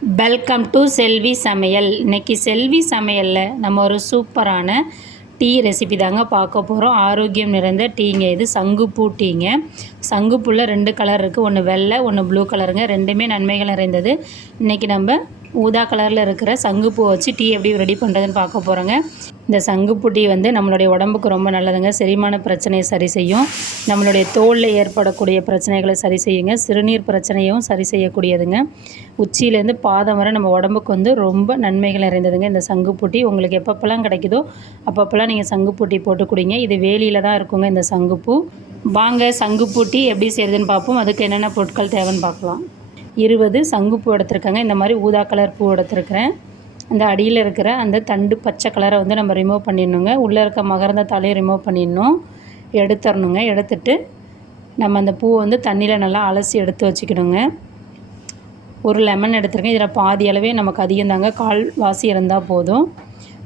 Welcome to செல்வி சமையல் இன்னைக்கு செல்வி சமையலில் நம்ம ஒரு சூப்பரான டீ ரெசிபி தாங்க பார்க்க போகிறோம் ஆரோக்கியம் நிறைந்த டீங்க இது சங்குப்பூ டீங்க. சங்குப்பூவில் ரெண்டு கலர் இருக்குது ஒன்று வெள்ளை ஒன்று ப்ளூ கலருங்க ரெண்டுமே நன்மைகள் நிறைந்தது. இன்றைக்கி நம்ம ஊதா கலரில் இருக்கிற சங்குப்பூ வச்சு டீ எப்படி ரெடி பண்ணுறதுன்னு பார்க்க போகிறோங்க இந்த சங்குப்பூ டீ வந்து நம்மளுடைய உடம்புக்கு ரொம்ப நல்லதுங்க. செரிமான பிரச்சனையை சரி செய்யும். நம்மளுடைய தோலில் ஏற்படக்கூடிய பிரச்சனைகளை சரி செய்யுங்க. சிறுநீர் பிரச்சனையும் சரி செய்யக்கூடியதுங்க. உச்சியிலேருந்து பாதம் வரை நம்ம உடம்புக்கு வந்து ரொம்ப நன்மைகள் நிறைந்ததுங்க. இந்த சங்குப்பூ டீ உங்களுக்கு எப்பப்பெல்லாம் கிடைக்குதோ அப்பப்போல்லாம் நீங்கள் சங்குப்பூ டீ போட்டு குடிங்க. இது வேலியில் தான் இருக்குங்க இந்த சங்குப்பூ. வாங்க சங்குப்பூ டீ எப்படி செய்யுதுன்னு பார்ப்போம். அதுக்கு என்னென்ன பொருட்கள் தேவைன்னு பார்க்கலாம். இருபது சங்குப்பூ எடுத்திருக்கேங்க. இந்த மாதிரி ஊதா கலர் பூ எடுத்திருக்கிறேன். அந்த அடியில் இருக்கிற அந்த தண்டு பச்சை கலரை வந்து நம்ம ரிமூவ் பண்ணிடணுங்க. உள்ளே இருக்க மகரந்த தலையை ரிமூவ் பண்ணிடணும். எடுத்துடணுங்க. எடுத்துட்டு நம்ம அந்த பூவை வந்து தண்ணியில் நல்லா அலசி எடுத்து வச்சுக்கணுங்க. ஒரு லெமன் எடுத்திருக்கேன். இதில் பாதி அளவே நமக்கு அதிகம் தாங்க. கால் வாசி இருந்தால் போதும்.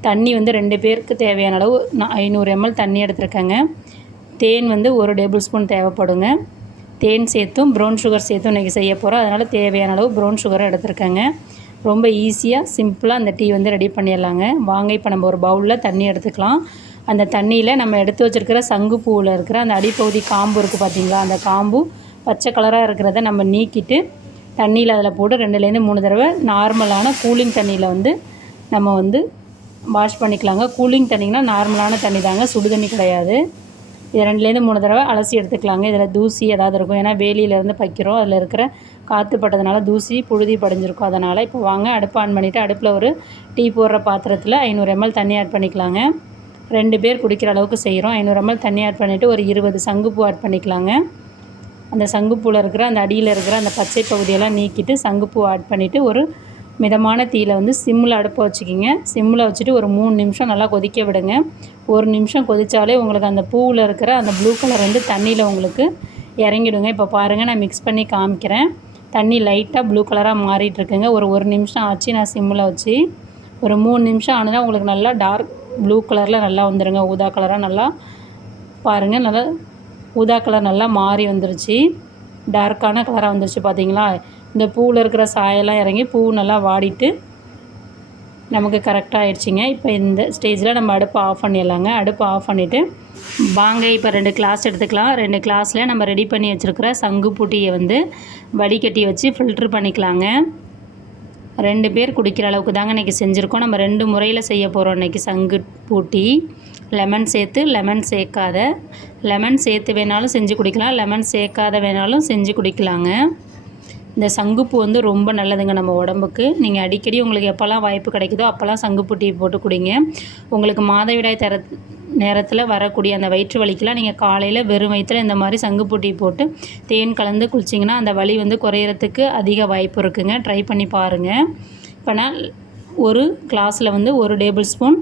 தண்ணி வந்து ரெண்டு பேருக்கு தேவையான அளவு நான் ஐநூறு எம்எல் தண்ணி எடுத்திருக்கேங்க. தேன் வந்து ஒரு டேபிள் ஸ்பூன் தேவைப்படுங்க. தேன் சேர்த்தும் ப்ரௌன் சுகர் சேர்த்தும் இன்றைக்கி செய்ய போகிறோம் அதனால் தேவையான அளவு ப்ரௌன் சுகரை எடுத்துருக்கேங்க. ரொம்ப ஈஸியாக சிம்பிளாக அந்த டீ வந்து ரெடி பண்ணிடலாங்க. வாங்க இப்போ நம்ம ஒரு பவுலில் தண்ணி எடுத்துக்கலாம். அந்த தண்ணியில் நம்ம எடுத்து வச்சுருக்கிற சங்கு பூவில் இருக்கிற அந்த அடிப்பகுதி காம்பு இருக்குது பார்த்தீங்களா அந்த காம்பு பச்சை கலராக இருக்கிறத நம்ம நீக்கிட்டு தண்ணியில் அதில் போட்டு ரெண்டுலேருந்து மூணு தடவை நார்மலான கூலிங் தண்ணியில் வந்து நம்ம வந்து வாஷ் பண்ணிக்கலாங்க. கூலிங் தண்ணிங்கன்னா நார்மலான தண்ணி தாங்க சுடு தண்ணி கிடையாது. இது ரெண்டுலேருந்து மூணு தடவை அலசி எடுத்துக்கலாங்க. இதில் தூசி ஏதாவது இருக்கும். ஏன்னா வேலியிலேருந்து பைக்கிறோம். அதில் இருக்கிற காற்று பட்டதுனால தூசி புழுதி படைஞ்சிருக்கும். அதனால் இப்போ வாங்க அடுப்பு ஆன் பண்ணிவிட்டு அடுப்பில் ஒரு டீ போடுற பாத்திரத்தில் ஐநூறு எம்எல் தண்ணி ஆட் பண்ணிக்கலாங்க. ரெண்டு பேர் குடிக்கிற அளவுக்கு செய்கிறோம். ஐநூறு எம்எல் தண்ணி ஆட் பண்ணிவிட்டு ஒரு இருபது சங்குப்பூ ஆட் பண்ணிக்கலாங்க. அந்த சங்குப்பூவில் இருக்கிற அந்த அடியில் இருக்கிற அந்த பச்சை பகுதியெல்லாம் நீக்கிட்டு சங்குப்பூ ஆட் பண்ணிவிட்டு ஒரு மிதமான தீயில் வந்து சிம்மில் அடுப்பை வச்சுக்கிங்க. சிம்மில் வச்சுட்டு ஒரு மூணு நிமிஷம் நல்லா கொதிக்க விடுங்க. ஒரு நிமிஷம் கொதித்தாலே உங்களுக்கு அந்த பூவில் இருக்கிற அந்த ப்ளூ கலர் வந்து தண்ணியில் உங்களுக்கு இறங்கிடுங்க. இப்போ பாருங்கள் நான் மிக்ஸ் பண்ணி காமிக்கிறேன். தண்ணி லைட்டாக ப்ளூ கலராக மாறிட்டுருக்குங்க. ஒரு ஒரு நிமிஷம் ஆச்சு நான் சிம்மில் வச்சு. ஒரு மூணு நிமிஷம் ஆனதுனா உங்களுக்கு நல்லா டார்க் ப்ளூ கலரில் நல்லா வந்துடுங்க ஊதா கலராக நல்லா பாருங்கள் நல்லா ஊதா கலர் நல்லா மாறி வந்துருச்சு. டார்க்கான கலராக வந்துருச்சு பார்த்தீங்களா இந்த பூவில் இருக்கிற சாயெல்லாம் இறங்கி பூ நல்லா வாடிட்டு நமக்கு கரெக்டாக ஆயிடுச்சிங்க. இப்போ இந்த ஸ்டேஜில் நம்ம அடுப்பை ஆஃப் பண்ணிடலாங்க. அடுப்பை ஆஃப் பண்ணிவிட்டு வாங்க இப்போ ரெண்டு கிளாஸ் எடுத்துக்கலாம். ரெண்டு கிளாஸில் நம்ம ரெடி பண்ணி வச்சுருக்கிற சங்கு பூட்டியை வந்து வடிகட்டி வச்சு ஃபில்ட்ரு பண்ணிக்கலாங்க. ரெண்டு பேர் குடிக்கிற அளவுக்கு தாங்க இன்றைக்கி செஞ்சுருக்கோம். நம்ம ரெண்டு முறையில் செய்ய போகிறோம் இன்றைக்கி சங்கு பூட்டி. லெமன் சேர்த்து லெமன் சேர்க்காத. லெமன் சேர்த்து வேணாலும் செஞ்சு குடிக்கலாம். லெமன் சேர்க்காத வேணாலும் செஞ்சு குடிக்கலாங்க. இந்த சங்குப்பூ வந்து ரொம்ப நல்லதுங்க நம்ம உடம்புக்கு. நீங்கள் அடிக்கடி உங்களுக்கு எப்போல்லாம் வாய்ப்பு கிடைக்குதோ அப்போல்லாம் சங்குப்பூ டீ போட்டு குடிங்க. உங்களுக்கு மாதவிடாய் தர நேரத்தில் வரக்கூடிய அந்த வயிற்று வலிக்கெலாம் நீங்கள் காலையில் வெறும் வயிற்றில் இந்த மாதிரி சங்குப்பூ டீ போட்டு தேன் கலந்து குளிச்சிங்கன்னா அந்த வலி வந்து குறையிறதுக்கு அதிக வாய்ப்பு இருக்குங்க. ட்ரை பண்ணி பாருங்கள் இப்போ நான் ஒரு கிளாஸில் வந்து ஒரு டேபிள் ஸ்பூன்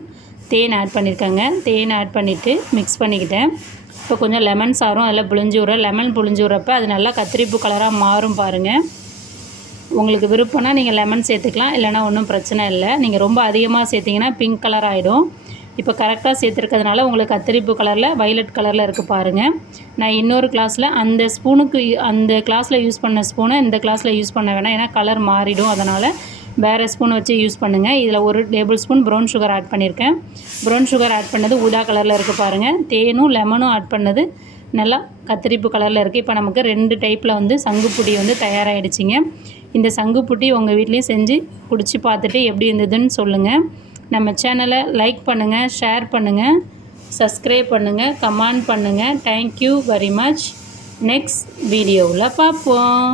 தேன் ஆட் பண்ணியிருக்கேங்க தேன் ஆட் பண்ணிவிட்டு மிக்ஸ் பண்ணிக்கிட்டேன். இப்போ கொஞ்சம் லெமன் சாரும் அதில் புளிஞ்சு விட்ற லெமன் புழிஞ்சு விட்றப்ப அது நல்லா கத்திரிப்பு கலராக மாறும் பாருங்கள் உங்களுக்கு விருப்பம்னா நீங்கள் லெமன் சேர்த்துக்கலாம் இல்லைனா ஒன்றும் பிரச்சனை இல்லை. நீங்கள் ரொம்ப அதிகமாக சேர்த்திங்கன்னா பிங்க் கலர் ஆகிடும் இப்போ கரெக்டாக சேர்த்துருக்கிறதுனால உங்களுக்கு கத்திரிப்பு கலரில் வைலட் கலரில் இருக்குது பாருங்கள் நான் இன்னொரு கிளாஸில் அந்த ஸ்பூனுக்கு அந்த கிளாஸில் யூஸ் பண்ண ஸ்பூனை இந்த கிளாஸில் யூஸ் பண்ண வேணாம். ஏன்னா கலர் மாறிடும் அதனால் வேறு ஸ்பூன் வச்சு யூஸ் பண்ணுங்கள் இதில் ஒரு tablespoon brown sugar add பண்ணியிருக்கேன் ப்ரௌன் சுகர் ஆட் பண்ணது ஊதா கலரில் இருக்குது பாருங்கள் தேனும் லெமனும் ஆட் பண்ணது நல்லா கத்திரிப்பு கலரில் இருக்குது இப்போ நமக்கு ரெண்டு டைப்பில் வந்து சங்குப்பொடி வந்து தயாராகிடுச்சிங்க இந்த சங்குப்புட்டி உங்கள் வீட்லேயும் செஞ்சு குடிச்சு பார்த்துட்டு எப்படி இருந்ததுன்னு சொல்லுங்கள் நம்ம சேனலை லைக் பண்ணுங்கள் ஷேர் பண்ணுங்கள் சப்ஸ்கிரைப் பண்ணுங்கள் கமெண்ட் பண்ணுங்கள் தேங்க்யூ வெரி மச் நெக்ஸ்ட் வீடியோவில் பார்ப்போம்.